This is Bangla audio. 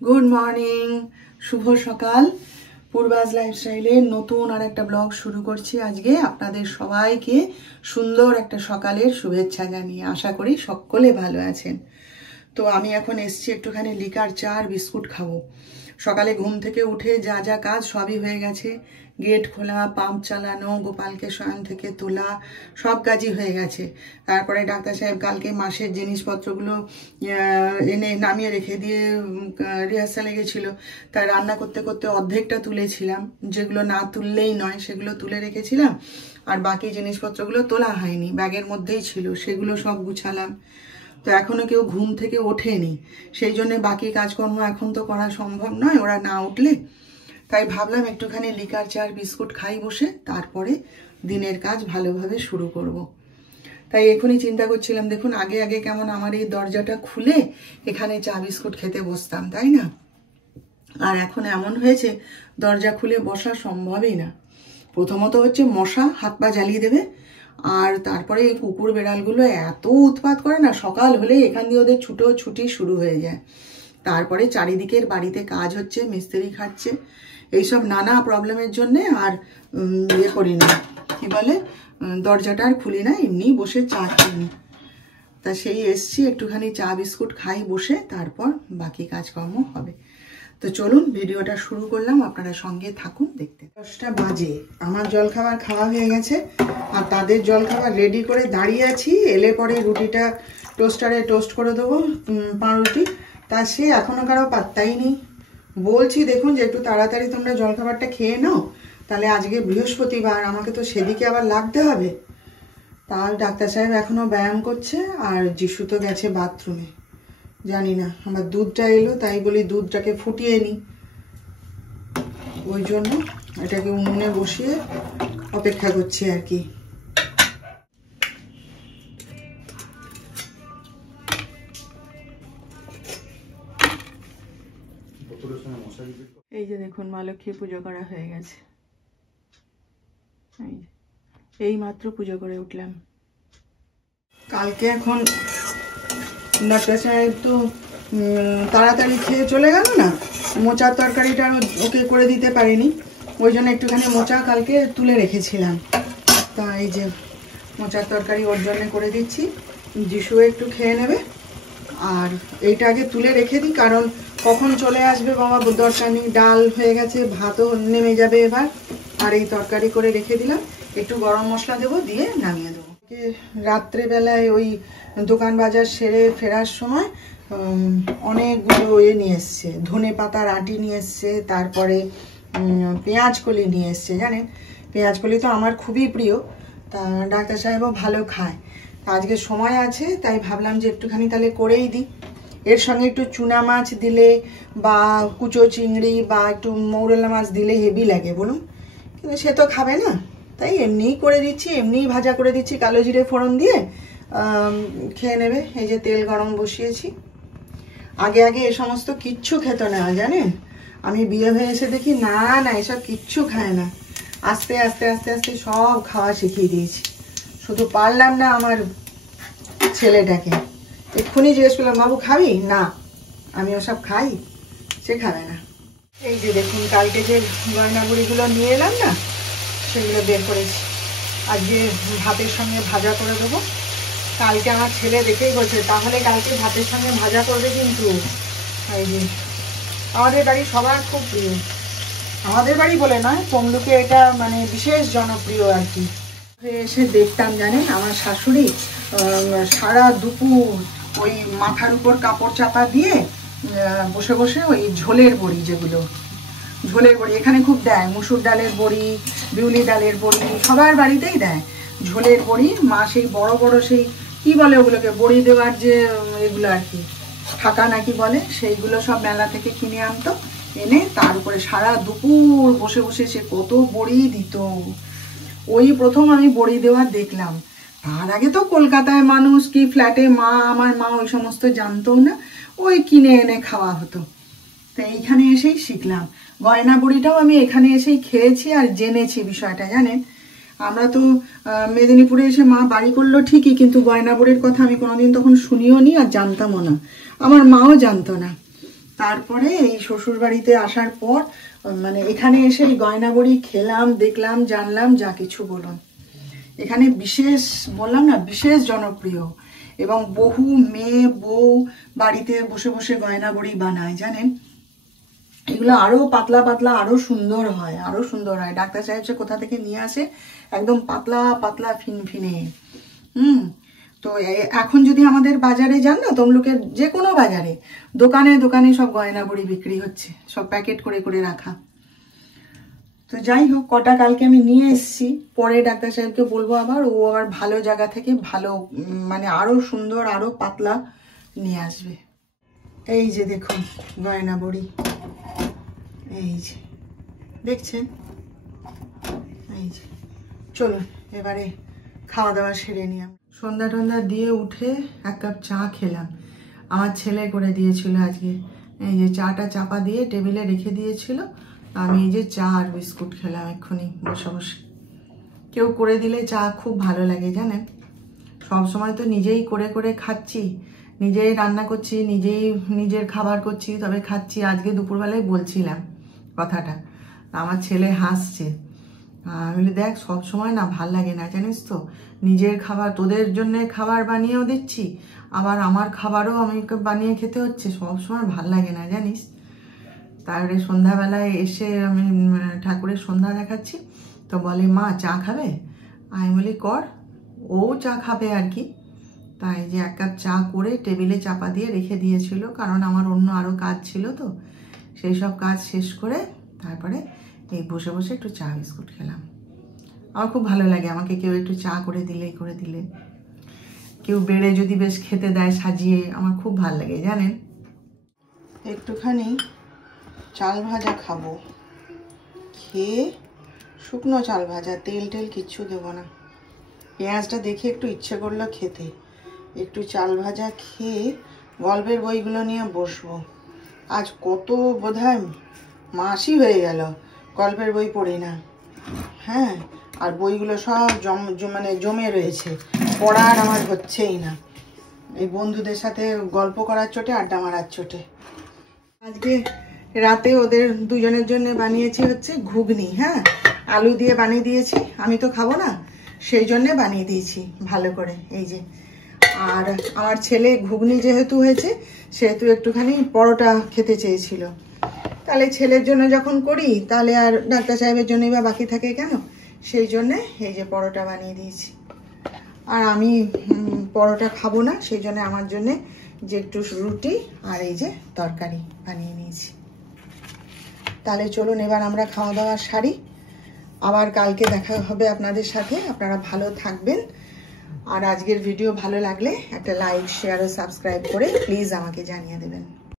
गुड मर्निंग शुभ सकाल पूर्वाज लाइफस्टाइले नतून और एक ब्लग शुरू करছি আজকে আপনাদের সবাইকে সুন্দর একটা সকালের শুভেচ্ছা জানিয়ে আশা করি সকলে ভালো আছেন। তো আমি এখন এসেছি একটুখানি লিকার চা আর বিস্কুট খাবো। সকালে ঘুম থেকে উঠে যা যা কাজ সবই হয়ে গেছে, গেট খোলা, পাম্প চালানো, গোপালকে শয়ন থেকে তোলা, সব কাজই হয়ে গেছে। তারপরে ডাক্তার সাহেব কালকে মাসের জিনিসপত্রগুলো এনে নামিয়ে রেখে দিয়ে রিহার্সালে গেছিলো, তাই রান্না করতে করতে অর্ধেকটা তুলেছিলাম, যেগুলো না তুললেই নয় সেগুলো তুলে রেখেছিলাম, আর বাকি জিনিসপত্রগুলো তোলা হয়নি, ব্যাগের মধ্যেই ছিল, সেগুলো সব গুছালাম। তো এখনো কেউ ঘুম থেকে ওঠেনি, সেই জন্য বাকি কাজকর্ম এখন তো করা সম্ভব নয় ওরা না উঠলে। তাই ভাবলাম একটুখানি লিকার চা আর বিস্কুট খাই বসে, তারপরে দিনের কাজ ভালোভাবে শুরু করব। তাই এখনই চিন্তা করছিলাম, দেখুন আগে আগে কেমন আমার এই দরজাটা খুলে এখানে চা বিস্কুট খেতে বসতাম, তাই না? আর এখন এমন হয়েছে দরজা খুলে বসা সম্ভবই না। প্রথমত হচ্ছে মশা হাত পা জ্বালিয়ে দেবে, আর তারপরে এই কুকুর বেড়ালগুলো এত উৎপাত করে না, সকাল হলেই এখান দিয়ে ওদের ছুটি শুরু হয়ে যায়। তারপরে চারিদিকের বাড়িতে কাজ হচ্ছে, মিস্ত্রি খাচ্ছে, এইসব নানা প্রবলেমের জন্যে আর ইয়ে করি না, কি বলে, দরজাটা আর খুলি না, এমনি বসে চা খাই। তা সেই এসছি একটুখানি চা বিস্কুট খাই বসে, তারপর বাকি কাজকর্ম হবে। তো চলুন ভিডিওটা শুরু করলাম, আপনারা সঙ্গে থাকুন দেখতে। 10টা বাজে, আমার জলখাবার খাওয়া হয়ে গেছে আর তাদের জলখাবার রেডি করে দাঁড়িয়ে আছি। এলে পরে রুটিটা টোস্টারে টোস্ট করে দেবো, পাউরুটি। তা সে এখনো কারো পাত্তাই নেই। বলছি দেখুন যে একটু তাড়াতাড়ি তোমরা জলখাবারটা খেয়ে নাও, তাহলে আজকে বৃহস্পতিবার, আমাকে তো সেদিকে আবার লাগতে হবে। তার ডাক্তার সাহেব এখনো ব্যায়াম করছে আর যিশু তো গেছে বাথরুমে। জানি না, আমার দুধটা এলো, তাই বলি দুধটাকে ফুটিয়ে নিই, ওই জন্য এটাকে উনুনে বসিয়ে অপেক্ষা করছি আর কি। এই যে দেখুন মা লক্ষ্মী পুজো করা হয়ে গেছে, এই মাত্র পুজো করে উঠলাম। কালকে এখন ডাক্তার সাহেব তো তাড়াতাড়ি খেয়ে চলে গেল না, মোচার তরকারিটা ওকে করে দিতে পারিনি, ওই জন্য একটুখানি মোচা কালকে তুলে রেখেছিলাম। তা এই যে মোচার তরকারি ওর জন্য করে দিচ্ছি, যিশুও একটু খেয়ে নেবে। আর এইটা আগে তুলে রেখে দিই, কারণ কখন চলে আসবে বাবা দরকার নেই, ডাল হয়ে গেছে, ভাতও নেমে যাবে এবার। আর এই তরকারি করে রেখে দিলাম, একটু গরম মশলা দেবো, দিয়ে নামিয়ে দেবো। রাত্রেবেলায় ওই দোকান বাজার সেরে ফেরার সময় অনেকগুলো নিয়ে এসছে, ধনে পাতার আটি নিয়ে এসছে, তারপরে পেঁয়াজ কলি নিয়ে এসছে। জানেন পেঁয়াজ কলি তো আমার খুবই প্রিয়, তা ডাক্তার সাহেবও ভালো খায়। আজকে সময় আছে তাই ভাবলাম যে একটুখানি তাহলে করেই দিই। এর সঙ্গে একটু চুনা মাছ দিলে বা কুচো চিংড়ি বা একটু মৌরলা মাছ দিলে হেভি লাগে বলুন, কিন্তু সে তো খাবে না, তাই এমনিই করে দিচ্ছি, এমনিই ভাজা করে দিচ্ছি কালো জিরে ফোড়ন দিয়ে, খেয়ে নেবে। এই যে তেল গরম বসিয়েছি। আগে আগে এ সমস্ত কিচ্ছু খেত না, জানেন, আমি বিয়ে হয়ে এসে দেখি না না এসব কিচ্ছু খায় না। আস্তে আস্তে আস্তে আস্তে সব খাওয়া শিখিয়ে দিয়েছি। শুধু পারলাম না আমার ছেলেটাকে, এক্ষুনি জিজ্ঞেস করলাম বাবু খাবি না, আমি ওসব খাই, সে খাবে না। এই যে দেখুন কালকে যে গয়নাগুড়িগুলো নিয়ে এলাম না, সেগুলো বের করেছি, আজকে ভাতের সঙ্গে ভাজা করে দেবো। কালকে আমার ছেলে দেখেই বলছে তাহলে কালকে ভাতের সঙ্গে ভাজা করবে কিন্তু। এই যে আমাদের বাড়ি সবার খুব প্রিয়, আমাদের বাড়ি বলে নয়, তমলুকে এটা মানে বিশেষ জনপ্রিয় আর কি। এসে দেখতাম জানেন আমার শাশুড়ি সারা দুপুর ওই মাথার উপর কাপড় চাপা দিয়ে বসে বসে ওই ঝোলের বড়ি, যেগুলো ঝোলের বড়ি এখানে খুব দেয়, মুসুর ডালের বড়ি, বিউলি ডালের বড়ি, সবার বাড়িতেই দেয় ঝোলের বড়ি। মা সেই বড় বড় সেই কি বলে ওগুলোকে, বড়ি দেওয়ার যে এগুলো আর কি, ঠাকা নাকি বলে, সেইগুলো সব মেলা থেকে কিনে আনতো, এনে তার উপরে সারা দুপুর বসে বসে সে কত বড়ি দিত। ওই প্রথম আমি বড়ি দেওয়ার দেখলাম। তার আগে তো কলকাতায় মানুষ কি ফ্ল্যাটে মা, আমার মা ওই সমস্ত জানতো না, ওই কিনে এনে খাওয়া হতো। তো এইখানে এসেই শিখলাম। গয়না বড়িটাও আমি এখানে এসেই খেয়েছি আর জেনেছি বিষয়টা। জানেন আমরা তো মেদিনীপুরে এসে মা বাড়ি করলো ঠিকই, কিন্তু গয়না বড়ির কথা আমি কোনোদিন তখন শুনিও নি আর জানতামও না, আমার মাও জানতো না। তারপরে এই শ্বশুর বাড়িতে আসার পর মানে এখানে এসে গয়না বড়ি খেলাম, দেখলাম, জানলাম, যা কিছু বলুন। এখানে বিশেষ বললাম না, বিশেষ জনপ্রিয়, এবং বহু মেয়ে বউ বাড়িতে বসে বসে গয়না বড়ি বানায় জানেন। এগুলো আরো পাতলা পাতলা, আরো সুন্দর হয়, আরো সুন্দর হয়। ডাক্তার সাহেব সে কোথা থেকে নিয়ে আসে, একদম পাতলা পাতলা ফিনফিনে। তো এখন যদি আমাদের বাজারে যান না, তমলুকের যে কোনো বাজারে, দোকানে দোকানে সব গয়না বড়ি বিক্রি হচ্ছে, সব প্যাকেট করে করে রাখা। তো যাই হোক, কটা কালকে আমি নিয়ে এসেছি, পরে ডাক্তার সাহেবকে বলবো আবার, ও আবার ভালো জায়গা থেকে ভালো মানে আরো সুন্দর, আরো পাতলা নিয়ে আসবে। এই যে দেখুন গয়না বড়ি, এই যে দেখছেন, এই যে। চলুন এবারে খাওয়া দাওয়া সেরে নিলাম। সন্ধ্যা টন্ধা দিয়ে উঠে 1 কাপ চা খেলাম। আমার ছেলে করে দিয়েছিল আজকে। এই যে চাটা চাপা দিয়ে টেবিলে রেখে দিয়েছিল, আমি এই যে চা আর বিস্কুট খেলাম এক্ষুনি বসে বসে। কেউ করে দিলে চা খুব ভালো লাগে জানেন। সব সময় তো নিজেই করে করে খাচ্ছি, নিজেই রান্না করছি, নিজেই নিজের খাবার করছি, তবে খাচ্ছি। আজকে দুপুরবেলায় বলছিলাম কথাটা, আমার ছেলে হাসছে। আমি বলি, দেখ সব সময় না ভাল লাগে না জানিস তো, নিজের খাবার তোদের জন্য খাবার বানিয়েও দিচ্ছি, আবার আমার খাবারও আমি বানিয়ে খেতে হচ্ছে, সব সময় ভাল লাগে না জানিস। তারপরে সন্ধ্যাবেলায় এসে আমি ঠাকুরের সন্ধ্যা দেখাচ্ছি, তো বলে মা চা খাবে? আমি বলি কর। ও চা খাবে আর কি। তাই যে 1 কাপ চা করে টেবিলে চাপা দিয়ে রেখে দিয়েছিল, কারণ আমার অন্য আরও কাজ ছিল, তো সেই সব কাজ শেষ করে তারপরে এই বসে বসে একটু চা বিস্কুট খেলাম। আমার খুব ভালো লাগে আমাকে কেউ একটু চা করে দিলে, কেউ বেড়ে যদি বেশ খেতে দেয় সাজিয়ে, আমার খুব ভালো লাগে জানেন। একটুখানি চাল ভাজা খাবো, খেয়ে শুকনো চাল ভাজা, তেল টেল কিচ্ছু দেবো না। পেঁয়াজটা দেখে একটু ইচ্ছে করলো খেতে, একটু চাল ভাজা খেয়ে গল্পের বইগুলো নিয়ে বসবো। আজ কত বোধহয় মাসই হয়ে গেল গল্পের বই পড়ি না। হ্যাঁ, আর বইগুলো সব মানে জমে রয়েছে, পড়ার আমার হচ্ছেই না। এই বন্ধুদের সাথে গল্প করার চোটে, আড্ডা মারার চোটে। আজকে রাতে ওদের দুজনের জন্য বানিয়েছি হচ্ছে ঘুগনি। হ্যাঁ, আলু দিয়ে বানিয়ে দিয়েছি, আমি তো খাবো না, সেই জন্যে বানিয়ে দিয়েছি ভালো করে। এই যে, আর আমার ছেলে ঘুগনি যেহেতু হয়েছে, সেহেতু একটুখানি পরোটা খেতে চেয়েছিল। তাহলে ছেলের জন্য যখন করি, তাহলে আর ডাক্তার সাহেবের জন্যই বা বাকি থাকে কেন, সেই জন্যে এই যে পরোটা বানিয়ে দিয়েছি। আর আমি পরোটা খাবো না, সেই জন্য আমার জন্যে যে একটু রুটি আর এই যে তরকারি বানিয়ে নিয়েছি। তাহলে চলুন এবার আমরা খাওয়া দাওয়া সারি, আবার কালকে দেখা হবে আপনাদের সাথে। আপনারা ভালো থাকবেন, আর আজকের ভিডিও ভালো লাগলে একটা লাইক, শেয়ার ও সাবস্ক্রাইব করে প্লিজ আমাকে জানিয়ে দেবেন।